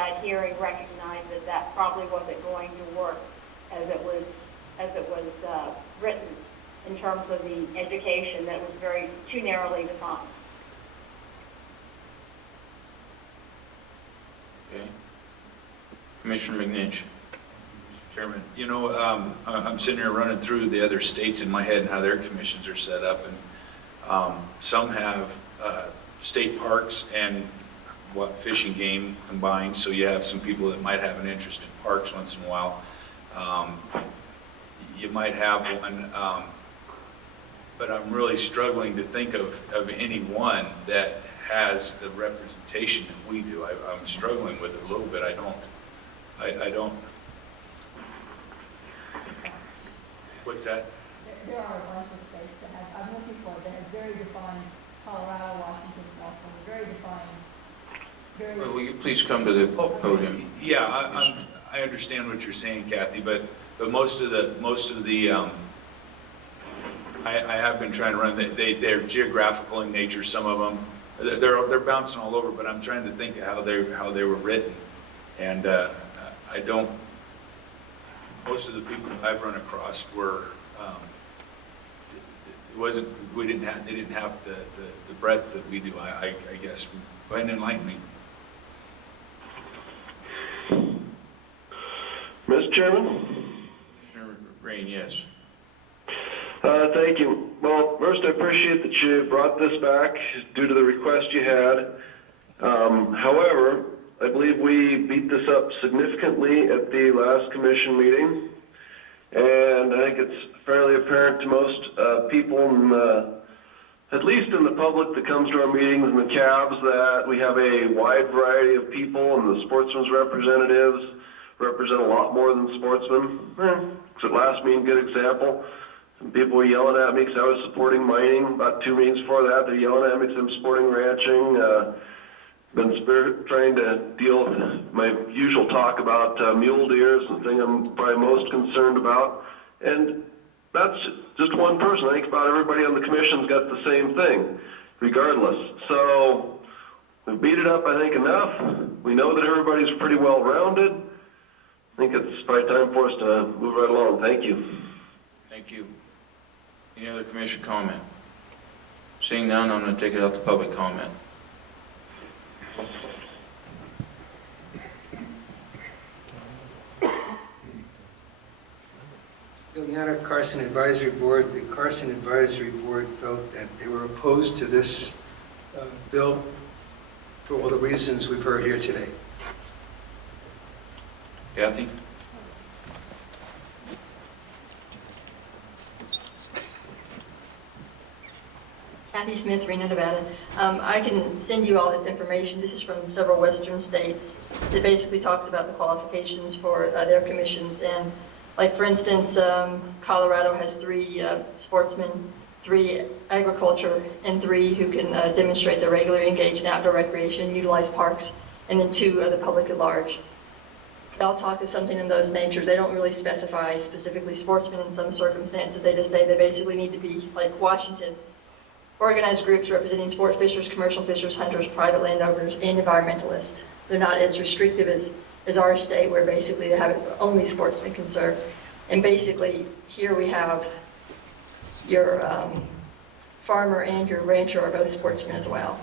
that hearing recognized that that probably wasn't going to work as it was written in terms of the education that was too narrowly defined. Okay. Commissioner McNinch. Mr. Chairman, you know, I'm sitting here running through the other states in my head and how their commissions are set up, and some have state parks and fishing game combined, so you have some people that might have an interest in parks once in a while. You might have one, but I'm really struggling to think of any one that has the representation that we do. I'm struggling with it a little bit. I don't. What's that? There are a bunch of states that have, I'm looking for, that have very defined, Colorado, Washington, California, very defined, Well, will you please come to the podium? Yeah, I understand what you're saying, Kathy, but most of the I have been trying to run. They're geographical in nature. Some of them, they're bouncing all over. But I'm trying to think of how they were written, and I don't. Most of the people I've run across were. It wasn't. They didn't have the breadth that we do. I guess. Go ahead and enlighten me. Mr. Chairman? Commissioner Rain, yes. Thank you. Well, first, I appreciate that you brought this back due to the request you had. However, I believe we beat this up significantly at the last commission meeting, and I think it's fairly apparent to most people, at least in the public that comes to our meetings and the cabs, that we have a wide variety of people, and the sportsmen's representatives represent a lot more than sportsmen. So last meeting, good example. Some people were yelling at me because I was supporting mining. About 2 meetings before that, they're yelling at me because I'm supporting ranching. Been trying to deal with my usual talk about mule deer, the thing I'm probably most concerned about. And that's just one person. I think about everybody on the commission's got the same thing, regardless. So we beat it up, I think, enough. We know that everybody's pretty well-rounded. I think it's probably time for us to move right along. Thank you. Thank you. Any other commission comment? Seeing none, I'm going to take it out to public comment. Ileana Carson Advisory Board. The Carson Advisory Board felt that they were opposed to this bill for all the reasons we've heard here today. Kathy? Kathy Smith, Reno, Nevada. I can send you all this information. This is from several western states. It basically talks about the qualifications for their commissions. And like, for instance, Colorado has 3 sportsmen, 3 agriculture, and 3 who can demonstrate they're regularly engaged in outdoor recreation and utilize parks, and then 2 are the public at large. They'll talk to something in those natures. They don't really specify specifically sportsmen in some circumstances. They just say they basically need to be, like Washington, organized groups representing sport fishers, commercial fishers, hunters, private landowners, and environmentalists. They're not as restrictive as our state, where basically they have only sportsmen can serve. And basically, here we have your farmer and your rancher are both sportsmen as well.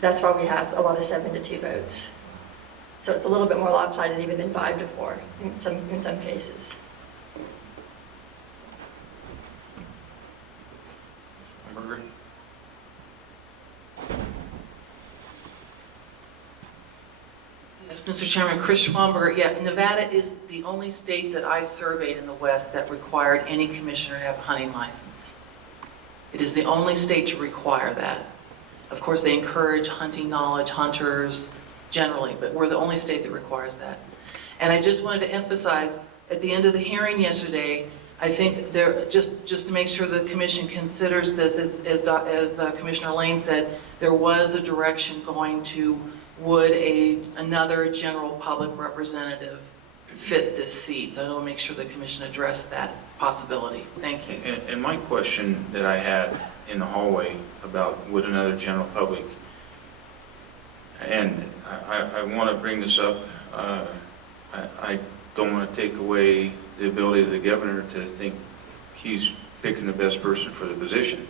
That's why we have a lot of 7-2 votes. So it's a little bit more lopsided even than 5-4 in some cases. Hamburger? Yes, Mr. Chairman, Chris Schwamberger. Yeah, Nevada is the only state that I surveyed in the West that required any commissioner to have a hunting license. It is the only state to require that. Of course, they encourage hunting knowledge, hunters generally, but we're the only state that requires that. And I just wanted to emphasize, at the end of the hearing yesterday, I think there, just to make sure the commission considers this, as Commissioner Lane said, there was a direction going to, would another general public representative fit this seat? So I want to make sure the commission addressed that possibility. Thank you. And my question that I had in the hallway about would another general public, and I want to bring this up I don't want to take away the ability of the governor to think he's picking the best person for the position.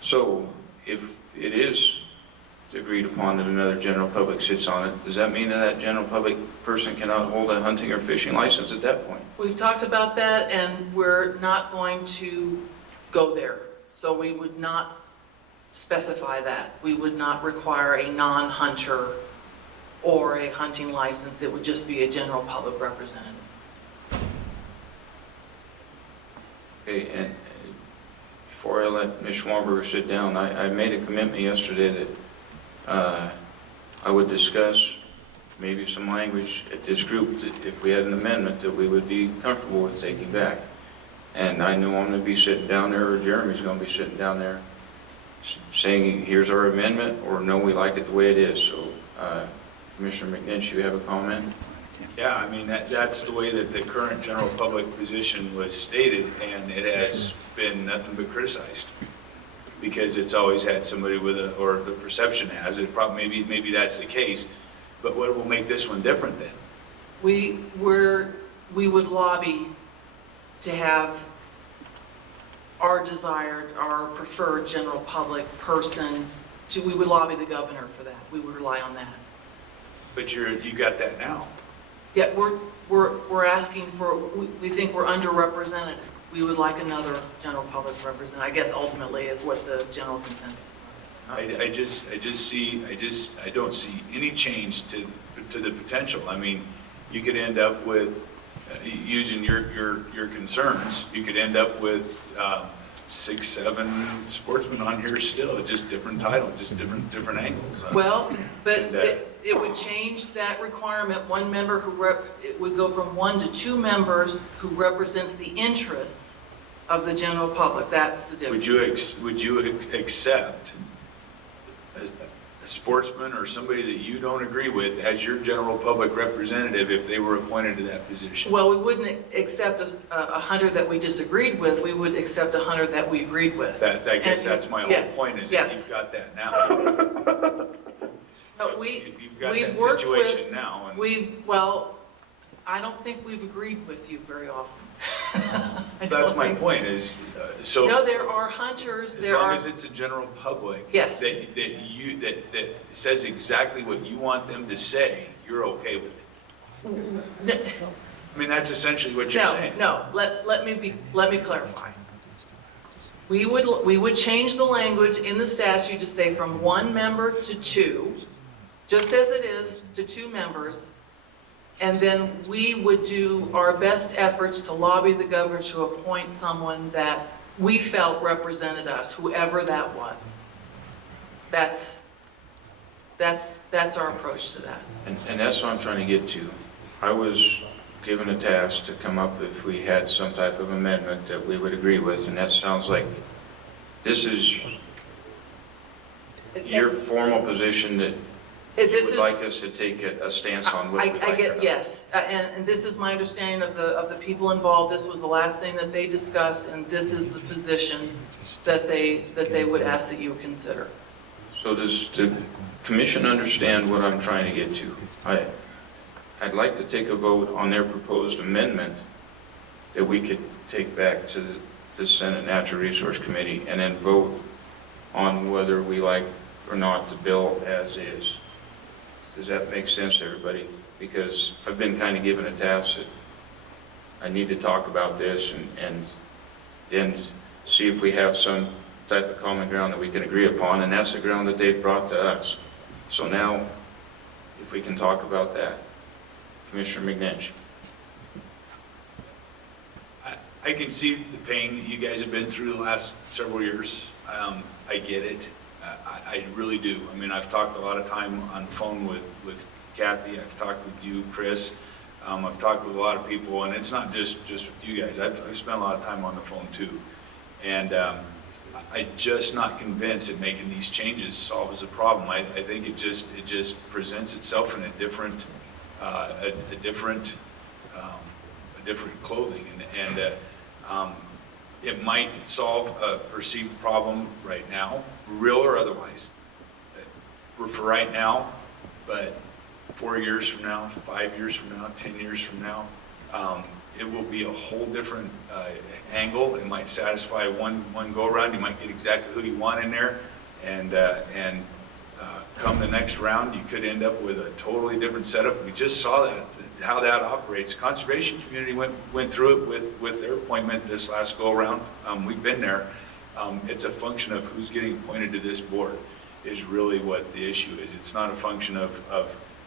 So if it is agreed upon that another general public sits on it, does that mean that that general public person cannot hold a hunting or fishing license at that point? We've talked about that, and we're not going to go there. So we would not specify that. We would not require a non-hunter or a hunting license. It would just be a general public representative. Okay, and before I let Ms. Schwamberger sit down, I made a commitment yesterday that I would discuss maybe some language at this group that if we had an amendment that we would be comfortable with taking back. And I know I'm going to be sitting down there, or Jeremy's going to be sitting down there saying, here's our amendment, or no, we like it the way it is. So, Commissioner McNinch, you have a comment? Yeah, I mean, that's the way that the current general public position was stated, and it has been nothing but criticized. Because it's always had somebody with a, or the perception has it, probably, maybe that's the case, but what will make this one different then? We would lobby to have our desired, our preferred general public person, we would lobby the governor for that. We would rely on that. But you got that now. Yeah, we're asking for, we think we're underrepresented. We would like another general public representative, I guess ultimately is what the general consensus was. I don't see any change to the potential. I mean, you could end up with, using your concerns, you could end up with 6, 7 sportsmen on here still, just different titles, just different angles. Well, but it would change that requirement. One member it would go from 1 to 2 members who represents the interests of the general public. That's the difference. Would you accept a sportsman or somebody that you don't agree with as your general public representative if they were appointed to that position? Well, we wouldn't accept a hunter that we disagreed with. We would accept a hunter that we agreed with. I guess that's my whole point, is that yes. you've got that now. So you've got that situation now. Well, I don't think we've agreed with you very often. That's my point, is, so. No, there are hunters, As long as it's a general public. Yes. That says exactly what you want them to say, you're okay with it. I mean, that's essentially what you're saying. No, let me clarify. We would change the language in the statute to say from 1 member to 2, just as it is to 2 members. And then we would do our best efforts to lobby the governor to appoint someone that we felt represented us, whoever that was. That's our approach to that. And that's what I'm trying to get to. I was given a task to come up if we had some type of amendment that we would agree with, and that sounds like this is your formal position that you would like us to take a stance on what we like or not. Yes, and this is my understanding of the people involved. This was the last thing that they discussed, and this is the position that they would ask that you consider. So does the commission understand what I'm trying to get to? I'd like to take a vote on their proposed amendment that we could take back to the Senate Natural Resource Committee and then vote on whether we like or not the bill as is. Does that make sense to everybody? Because I've been kind of given a task that I need to talk about this and then see if we have some type of common ground that we can agree upon, and that's the ground that they've brought to us. So now, if we can talk about that. Commissioner McNinch. I can see the pain that you guys have been through the last several years. I get it. I really do. I mean, I've talked a lot of time on the phone with Kathy. I've talked with you, Chris. I've talked with a lot of people, and it's not just with you guys. I've spent a lot of time on the phone too. And I'm just not convinced that making these changes solves the problem. I think it just presents itself in a different clothing, and it might solve a perceived problem right now, real or otherwise, for right now, but 4 years from now, 5 years from now, 10 years from now, it will be a whole different angle. It might satisfy one go-around. You might get exactly who you want in there, and come the next round, you could end up with a totally different setup. We just saw that, how that operates. Conservation community went through it with their appointment this last go-around. We've been there. It's a function of who's getting appointed to this board is really what the issue is. It's not a function of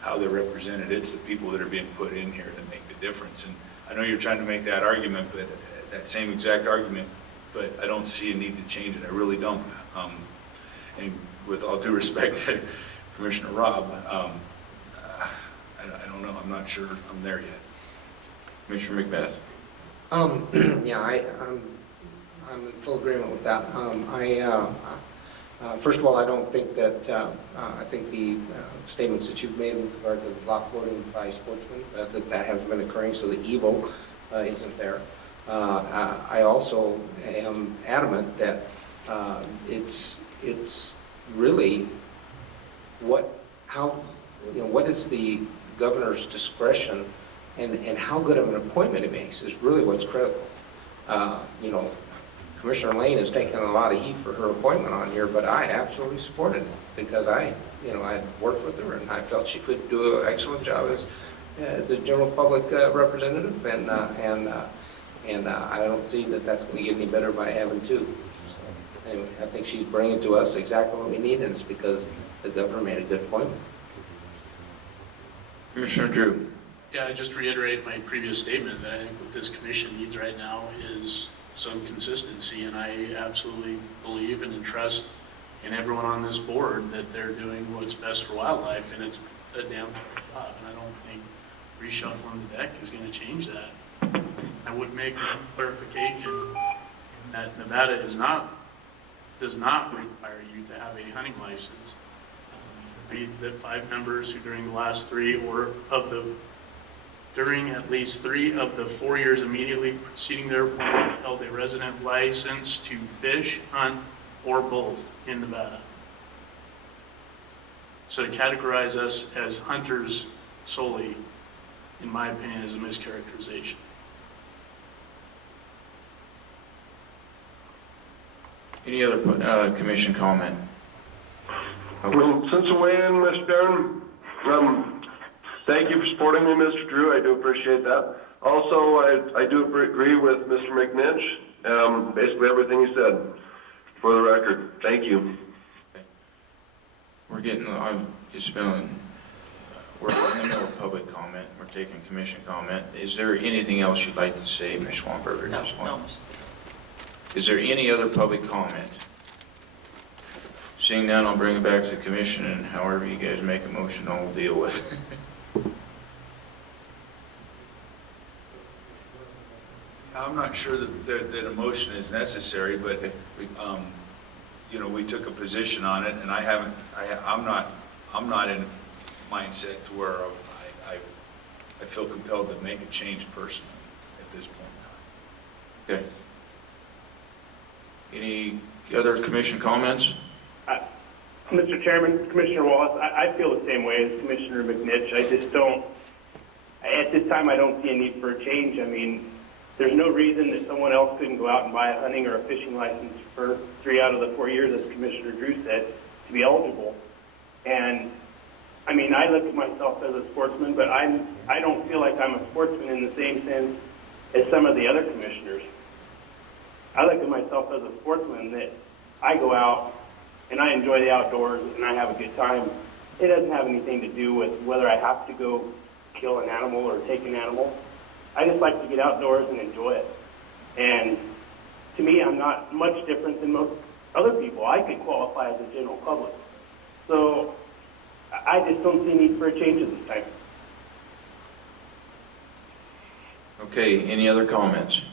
how they're represented. It's the people that are being put in here that make the difference. And I know you're trying to make that argument, but that same exact argument, but I don't see a need to change it. I really don't. And with all due respect to Commissioner Robb, I don't know. I'm not sure I'm there yet. Commissioner McBeth. Yeah, I'm in full agreement with that. First of all, I don't think that, I think the statements that you've made with regard to the block voting by sportsmen, that hasn't been occurring, so the evil isn't there. I also am adamant that it's really what is the governor's discretion and how good of an appointment he makes is really what's critical. Commissioner Lane has taken a lot of heat for her appointment on here, but I absolutely supported it because I worked with her and I felt she could do an excellent job as a general public representative, and I don't see that that's going to get any better by having two. So, anyway, I think she's bringing to us exactly what we need, and it's because the governor made a good appointment. Commissioner Drew. Yeah, I just reiterate my previous statement that I think what this commission needs right now is some consistency, and I absolutely believe and trust in everyone on this board that they're doing what's best for wildlife, and it's a damn tough job, and I don't think reshuffling the deck is going to change that. I would make a clarification that Nevada does not require you to have a hunting license. It reads that 5 members who during the last 3 or during at least 3 of the 4 years immediately preceding their appointment held a resident license to fish, hunt, or both in Nevada. So to categorize us as hunters solely, in my opinion, is a mischaracterization. Any other commission comment? Since the weigh-in, Mr. Chairman, thank you for supporting me, Mr. Drew. I do appreciate that. Also, I do agree with Mr. McNinch, basically everything he said, for the record. Thank you. We're getting, we're in the middle of public comment. We're taking commission comment. Is there anything else you'd like to say, Ms. Schwamberger, at this point? No. Is there any other public comment? Seeing none, I'll bring it back to the commission, and however you guys make a motion, I'll deal with it. I'm not sure that a motion is necessary, but we took a position on it, and I'm not in a mindset to where I feel compelled to make a change personally at this point in time. Okay. Any other commission comments? Mr. Chairman, Commissioner Wallace, I feel the same way as Commissioner McNitch. I just don't, at this time, I don't see a need for a change. I mean, there's no reason that someone else couldn't go out and buy a hunting or a fishing license for 3 out of the 4 years, as Commissioner Drew said, to be eligible. And, I mean, I look at myself as a sportsman, but I don't feel like I'm a sportsman in the same sense as some of the other commissioners. I look at myself as a sportsman that I go out and I enjoy the outdoors and I have a good time. It doesn't have anything to do with whether I have to go kill an animal or take an animal. I just like to get outdoors and enjoy it. And to me, I'm not much different than most other people. I could qualify as a general public. So I just don't see a need for a change at this time. Okay, any other comments?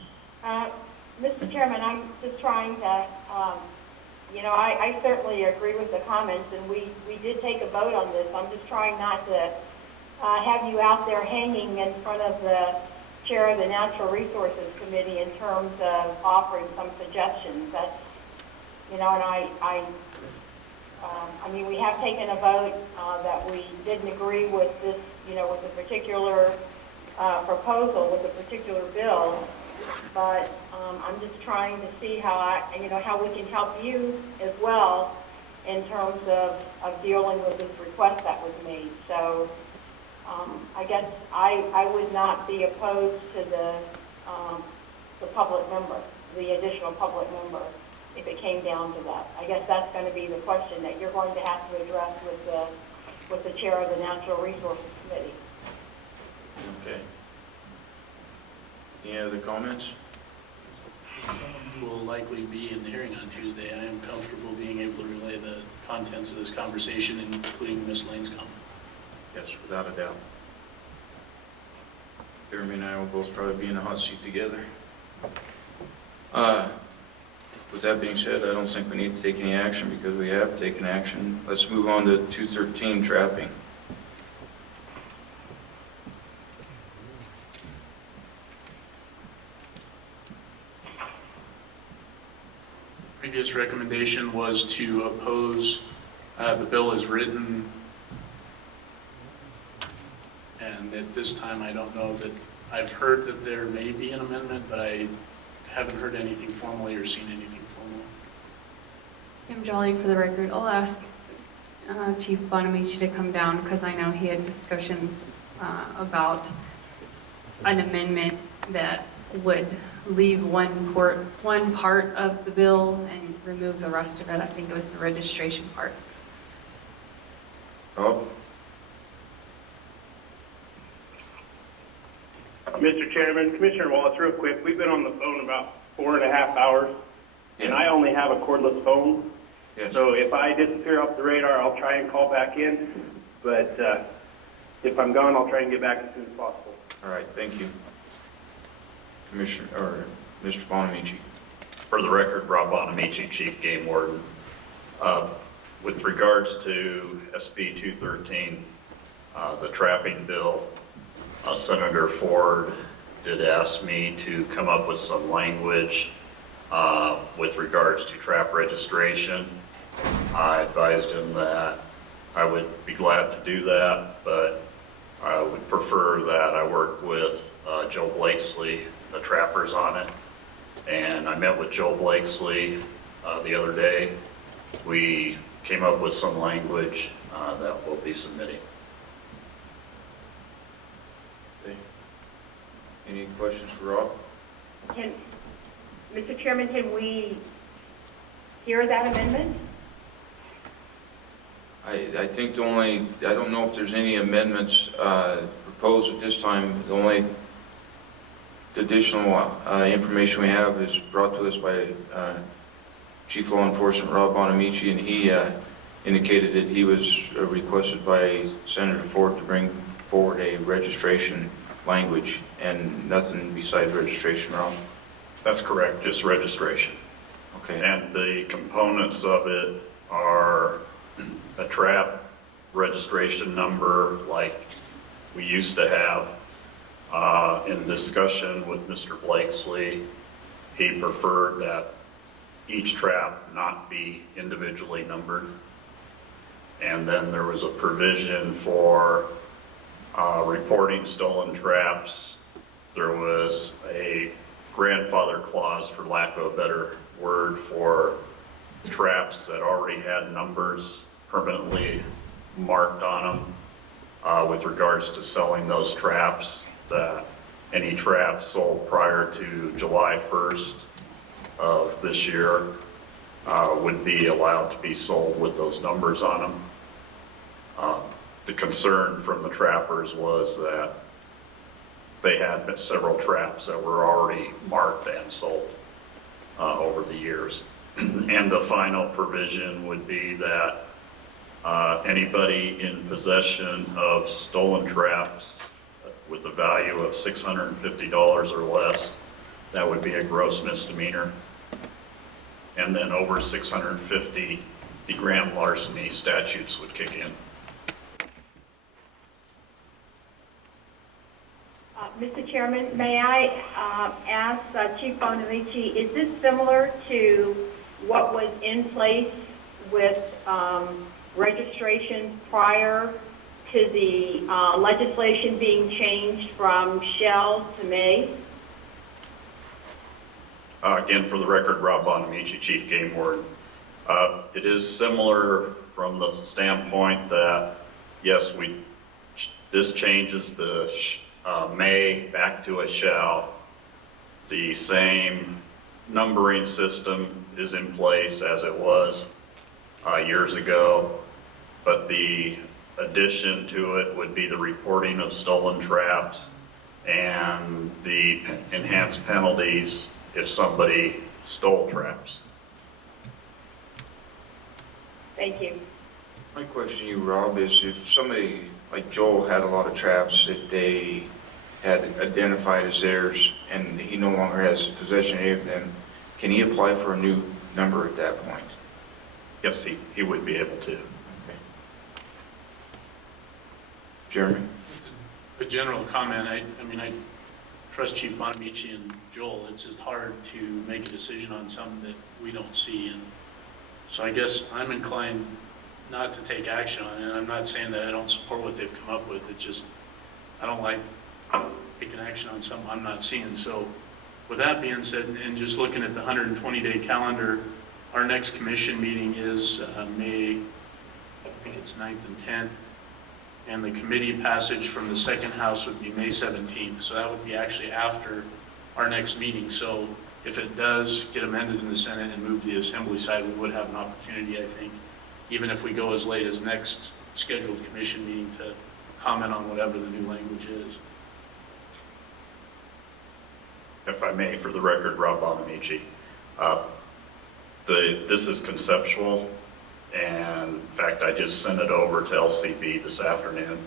Mr. Chairman, I'm just trying to, I certainly agree with the comments, and we did take a vote on this. I'm just trying not to have you out there hanging in front of the chair of the Natural Resources Committee in terms of offering some suggestions. That's, and I mean, we have taken a vote that we didn't agree with this, with the particular proposal, with the particular bill, but I'm just trying to see how how we can help you as well in terms of dealing with this request that was made. So I guess I would not be opposed to the public member, the additional public member, if it came down to that. I guess that's going to be the question that you're going to have to address with the chair of the Natural Resources Committee. Okay. Any other comments? Will likely be in the hearing on Tuesday. I am comfortable being able to relay the contents of this conversation, including Ms. Lane's comment. Yes, without a doubt. Jeremy and I will both probably be in the hot seat together. With that being said, I don't think we need to take any action because we have taken action. Let's move on to 213, trapping. Previous recommendation was to oppose the bill as written. And at this time, I don't know that, I've heard that there may be an amendment, but I haven't heard anything formally or seen anything formally. Kim Jolly for the record. I'll ask Chief Bonamici to come down because I know he had discussions about an amendment that would leave one part of the bill and remove the rest of it. I think it was the registration part. Rob? Mr. Chairman, Commissioner Wallace, real quick, we've been on the phone about 4.5 hours, and I only have a cordless phone. Yes. So if I disappear off the radar, I'll try and call back in, but if I'm gone, I'll try and get back as soon as possible. All right, thank you. Commissioner, or Mr. Bonamici. For the record, Rob Bonamici, Chief Game Warden. With regards to SB 213, the trapping bill, Senator Ford did ask me to come up with some language with regards to trap registration. I advised him that I would be glad to do that, but I would prefer that I work with Joe Blakesley, the trappers on it. And I met with Joe Blakesley the other day. We came up with some language that we'll be submitting. Okay. Any questions for Rob? Mr. Chairman, can we hear that amendment? I think I don't know if there's any amendments proposed at this time. The only additional information we have is brought to us by Chief Law Enforcement Rob Bonamici, and he indicated that he was requested by Senator Ford to bring forward a registration language and nothing besides registration, Rob. That's correct, just registration. Okay. And the components of it are a trap registration number like we used to have. In discussion with Mr. Blakesley, he preferred that each trap not be individually numbered. And then there was a provision for reporting stolen traps. There was a grandfather clause, for lack of a better word, for traps that already had numbers permanently marked on them with regards to selling those traps, that any traps sold prior to July 1st of this year would be allowed to be sold with those numbers on them. The concern from the trappers was that they had several traps that were already marked and sold over the years. And the final provision would be that anybody in possession of stolen traps with a value of $650 or less, that would be a gross misdemeanor. And then over 650, the grand larceny statutes would kick in. Mr. Chairman, may I ask Chief Bonamici, is this similar to what was in place with registration prior to the legislation being changed from shall to may? Again, for the record, Rob Bonamici, Chief Game Warden. It is similar from the standpoint that, yes, this changes the may back to a shall. The same numbering system is in place as it was years ago, but the addition to it would be the reporting of stolen traps and the enhanced penalties if somebody stole traps. Thank you. My question to you, Rob, is if somebody like Joel had a lot of traps that they had identified as theirs and he no longer has possession of any of them, can he apply for a new number at that point? Yes, he would be able to. Okay. Jeremy? A general comment, I mean, I trust Chief Bonamici and Joel. It's just hard to make a decision on something that we don't see. And so I guess I'm inclined not to take action on it. And I'm not saying that I don't support what they've come up with. It's just, I don't like taking action on something I'm not seeing. So with that being said, and just looking at the 120-day calendar, our next commission meeting is May, I think it's 9th and 10th. And the committee passage from the second house would be May 17th. So that would be actually after our next meeting. So if it does get amended in the Senate and move to the Assembly side, we would have an opportunity, I think, even if we go as late as next scheduled commission meeting, to comment on whatever the new language is. If I may, for the record, Rob Bonamici. This is conceptual, and in fact, I just sent it over to LCB this afternoon.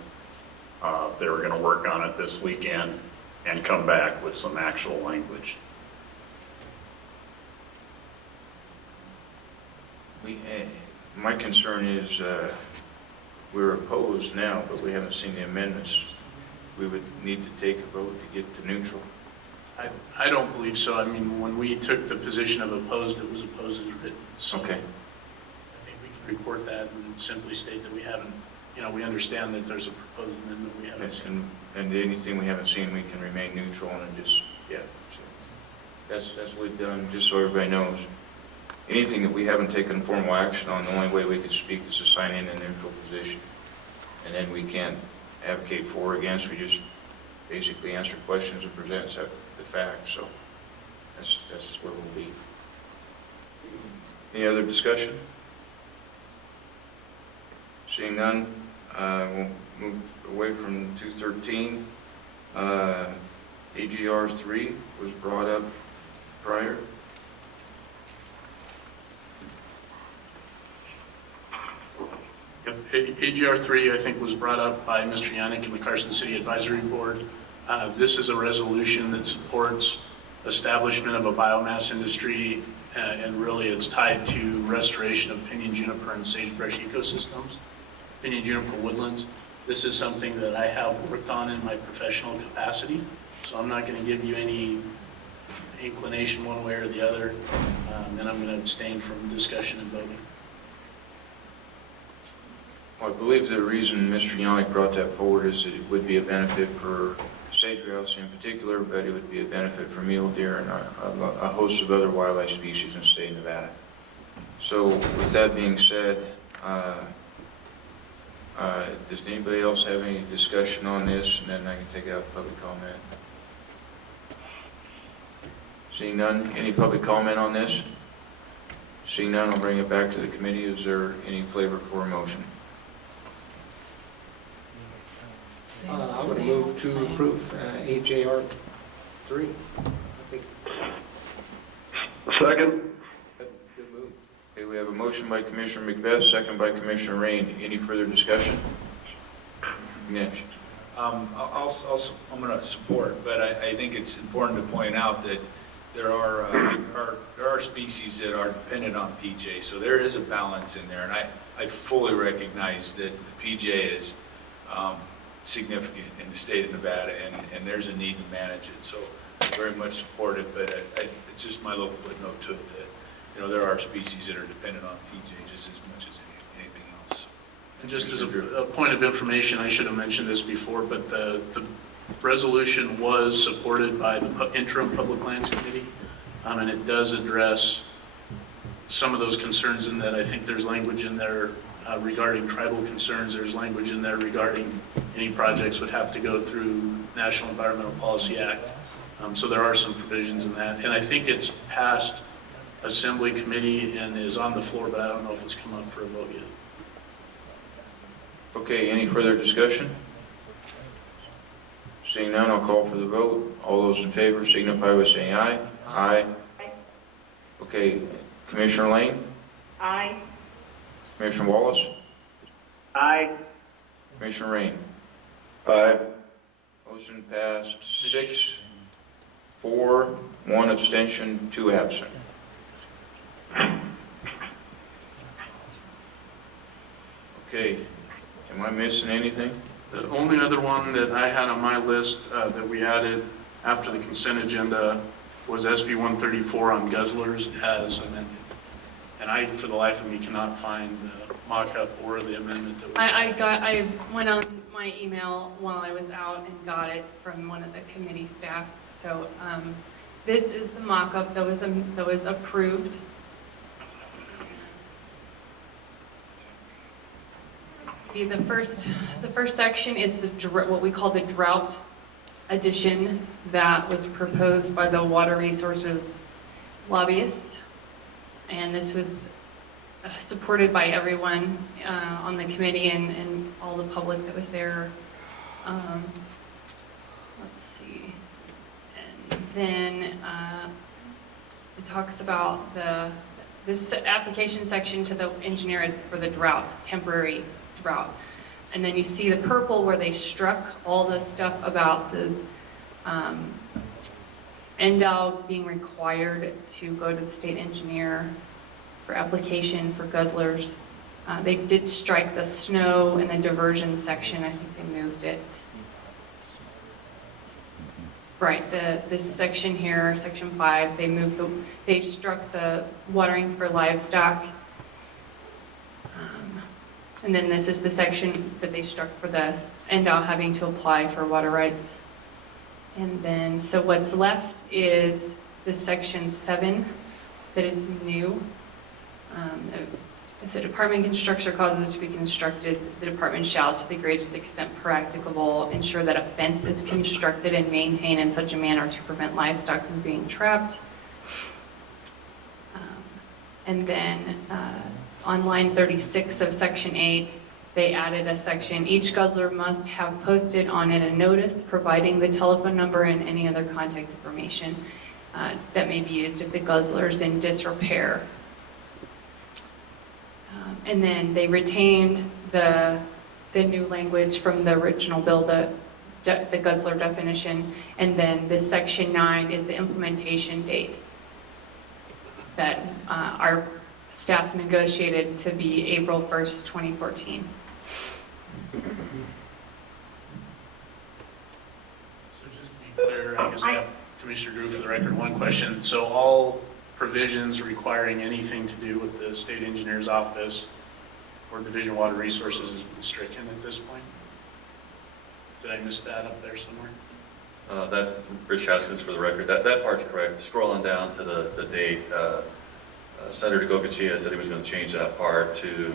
They were going to work on it this weekend and come back with some actual language. My concern is we're opposed now, but we haven't seen the amendments. We would need to take a vote to get to neutral. I don't believe so. I mean, when we took the position of opposed, it was opposed as written. So Okay. I think we can report that and simply state that we haven't, we understand that there's a proposed amendment we haven't Yes, seen. and anything we haven't seen, we can remain neutral and just, yeah. So that's what we've done, just so everybody knows. Anything that we haven't taken formal action on, the only way we could speak is to sign in a neutral position. And then we can't advocate for or against, we just basically answer questions and present the facts. So that's where we'll be. Any other discussion? Seeing none, we'll move away from 213. AGR 3 was brought up prior. Yep. AGR 3, I think, was brought up by Mr. Yannick in the Carson City Advisory Board. This is a resolution that supports establishment of a biomass industry, and really it's tied to restoration of pinyon juniper and sagebrush ecosystems, pinyon juniper woodlands. This is something that I have worked on in my professional capacity, so I'm not going to give you any inclination one way or the other, and I'm going to abstain from discussion and voting. Well, I believe the reason Mr. Yannick brought that forward is that it would be a benefit for sage grouse in particular, but it would be a benefit for mule deer and a host of other wildlife species in the state of Nevada. So with that being said, does anybody else have any discussion on this? And then I can take out public comment. Seeing none, any public comment on this? Seeing none, I'll bring it back to the committee. Is there any flavor for a motion? I would move to approve AJR 3. I think Second? good move. Okay, we have a motion by Commissioner Macbeth, second by Commissioner Rain. Any further discussion? Mitch? I'm going to support, but I think it's important to point out that there are species that are dependent on PJ, so there is a balance in there, and I fully recognize that the PJ is significant in the state of Nevada, and there's a need to manage it, so I very much support it, but it's just my little footnote to it, there are species that are dependent on PJ just as much as anything else. And just as a point of information, I should have mentioned this before, but the resolution was supported by the interim Public Lands Committee, and it does address some of those concerns in that I think there's language in there regarding tribal concerns. There's language in there regarding any projects would have to go through National Environmental Policy Act. So there are some provisions in that. And I think it's passed Assembly Committee and is on the floor, but I don't know if it's come up for a vote yet. Okay, any further discussion? Seeing none, I'll call for the vote. All those in favor signify by saying aye. Aye. Okay, Commissioner Lane? Aye. Commissioner Wallace? Aye. Commissioner Rain? Aye. Motion passed 6-4, 1 abstention, 2 absent. Okay, am I missing anything? The only other one that I had on my list that we added after the consent agenda was SB 134 on guzzlers as amended. And I, for the life of me, cannot find the mock-up or the amendment that was. I went on my email while I was out and got it from one of the committee staff. So this is the mock-up that was approved. See, the first section is what we call the drought addition that was proposed by the water resources lobbyists, and this was supported by everyone on the committee and all the public that was there. Let's see, and then it talks about this application section to the engineer is for the drought, temporary drought. And then you see the purple where they struck all the stuff about the NDOW being required to go to the state engineer for application for guzzlers. They did strike the snow and the diversion section. I think they moved it. Right, this section here, section 5, they struck the watering for livestock. And then this is the section that they struck for the NDOW having to apply for water rights. And then, so what's left is this section 7 that is new. If the department constructs or causes to be constructed, the department shall, to the greatest extent practicable, ensure that a fence is constructed and maintained in such a manner to prevent livestock from being trapped. And then on line 36 of section 8, they added a section, each guzzler must have posted on it a notice providing the telephone number and any other contact information that may be used if the guzzler is in disrepair. And then they retained the new language from the original bill, the guzzler definition, and then this section 9 is the implementation date that our staff negotiated to be April 1st, 2014. So just to be clear, I guess I have Commissioner Drew for the record, one question. So all provisions requiring anything to do with the state engineer's office or Division of Water Resources has been stricken at this point? Did I miss that up there somewhere? That's Rich Haskins for the record. That part's correct. Scrolling down to the date, Senator Gokachia said he was going to change that part to,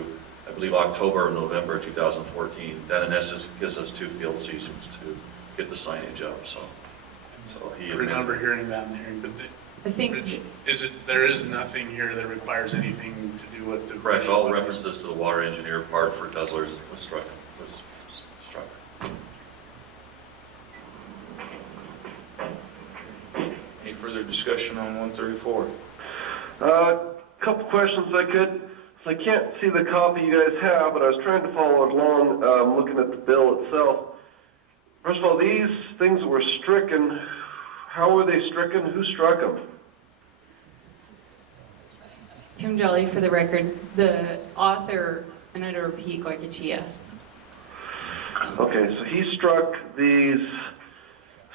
I believe, October or November 2014. That in essence gives us 2 field seasons to get the signage up. So he I remember hearing that in the hearing, but I think Rich, there is nothing here that requires anything to do with the. correct. All references to the water engineer part for guzzlers was struck. Any further discussion on 134? Couple questions I could. So I can't see the copy you guys have, but I was trying to follow along looking at the bill itself. First of all, these things were stricken. How were they stricken? Who struck them? Kim Jolly for the record, the author, Senator Pete Goycochea. Okay, so he struck these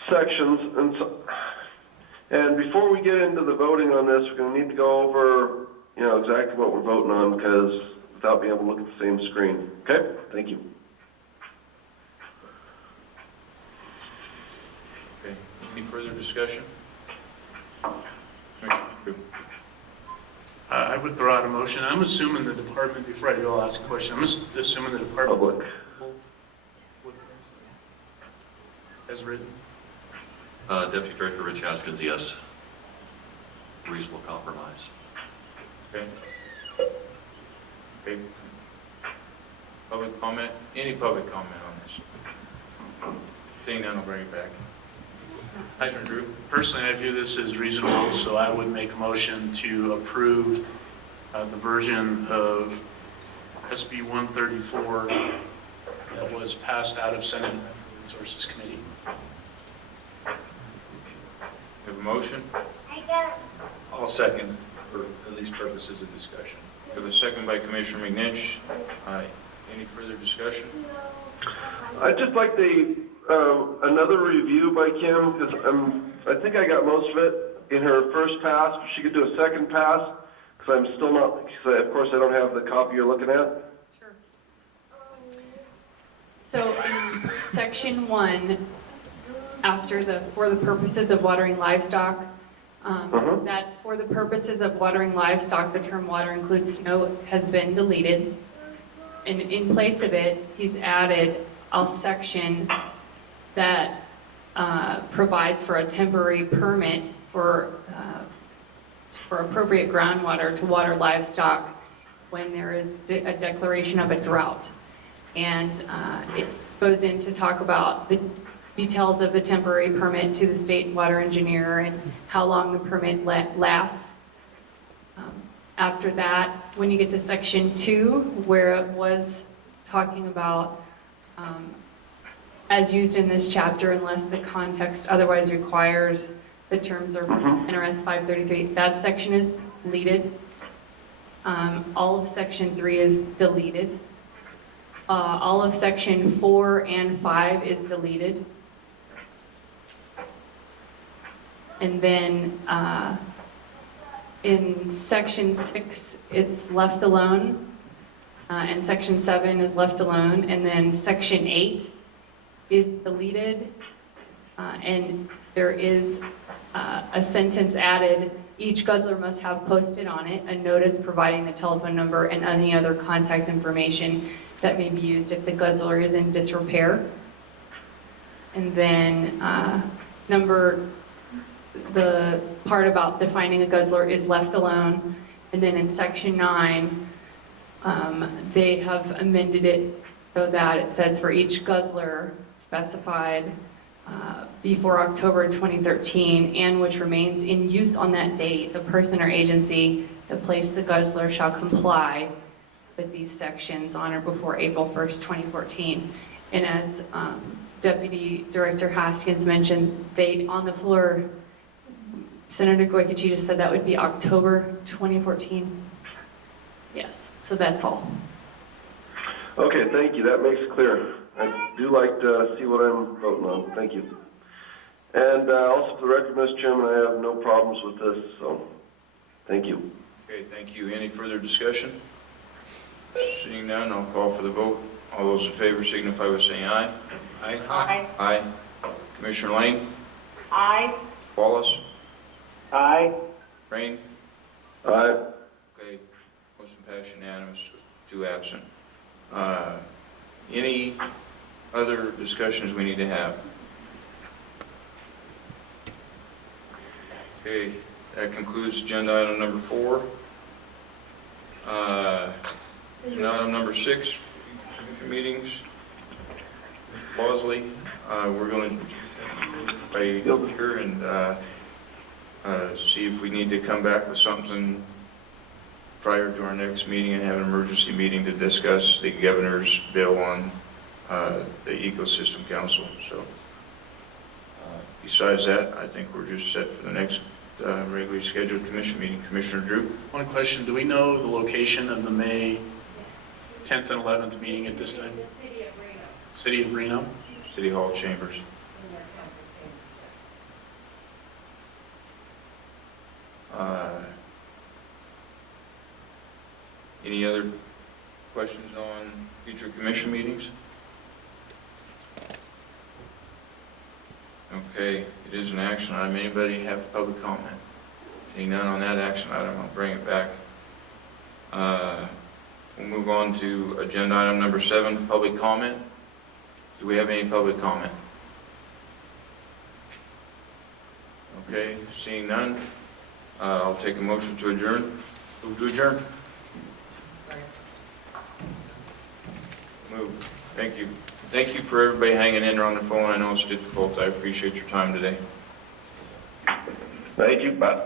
sections, and before we get into the voting on this, we're going to need to go over exactly what we're voting on, because without being able to look at the same screen. Okay, thank you. Okay, any further discussion? Commissioner Drew? I would throw out a motion. I'm assuming the department, before I go, I'll ask a question. I'm assuming the department. Public. As written. Deputy Director Rich Haskins, yes. Reasonable compromise. Okay. Okay. Public comment? Any public comment on this? Seeing none, I'll bring it back. Commissioner Drew? Personally, I view this as reasonable, so I would make a motion to approve the version of SB 134 that was passed out of Senate Resources Committee. We have a motion? I'll second, for at least purposes of discussion. We have a second by Commissioner McNitch. Any further discussion? I'd just like another review by Kim, because I think I got most of it in her first pass. If she could do a second pass, because I'm still not, because of course I don't have the copy you're looking at. Sure. So in section 1, after for the purposes of watering livestock, that for the purposes of watering livestock, the term water includes snow has been deleted. And in place of it, he's added a section that provides for a temporary permit for appropriate groundwater to water livestock when there is a declaration of a drought. And it goes in to talk about the details of the temporary permit to the state water engineer and how long the permit lasts. After that, when you get to section 2, where it was talking about as used in this chapter unless the context otherwise requires, the terms are NRS 533, that section is deleted. All of section 3 is deleted. All of section 4 and 5 is deleted. And then in section 6, it's left alone, and section 7 is left alone, and then section 8 is deleted, and there is a sentence added, each guzzler must have posted on it a notice providing the telephone number and any other contact information that may be used if the guzzler is in disrepair. And then the part about defining a guzzler is left alone. And then in section 9, they have amended it so that it says for each guzzler specified before October 2013 and which remains in use on that date, the person or agency that placed the guzzler shall comply with these sections on or before April 1st, 2014. And as Deputy Director Haskins mentioned, on the floor, Senator Goykachi just said that would be October 2014. Yes, so that's all. Okay, thank you. That makes it clear. I do like to see what I'm voting on. Thank you. And also for the record, Mr. Chairman, I have no problems with this, so thank you. Okay, thank you. Any further discussion? Seeing none, I'll call for the vote. All those in favor signify by saying aye. Aye. Aye. Aye. Commissioner Lane? Aye. Wallace? Aye. Rain? Aye. Okay, motion passed unanimous, 2 absent. Any other discussions we need to have? Okay, that concludes agenda item number 4. Agenda item number 6, future meetings. Mr. Bosley, we're going to by here and see if we need to come back with something prior to our next meeting and have an emergency meeting to discuss the governor's bill on the Ecosystem Council. So besides that, I think we're just set for the next regularly scheduled commission meeting. Commissioner Drew? One question, do we know the location of the May 10th and 11th meeting at this time? The city of Reno. City of Reno? City Hall Chambers. Any other questions on future commission meetings? Okay, it is an action item. Anybody have public comment? Seeing none on that action item, I'll bring it back. We'll move on to agenda item number 7, public comment. Do we have any public comment? Okay, seeing none, I'll take a motion to adjourn. Move to adjourn. Move. Thank you. Thank you for everybody hanging in there on the phone. I know it's difficult. I appreciate your time today. Thank you. Bye.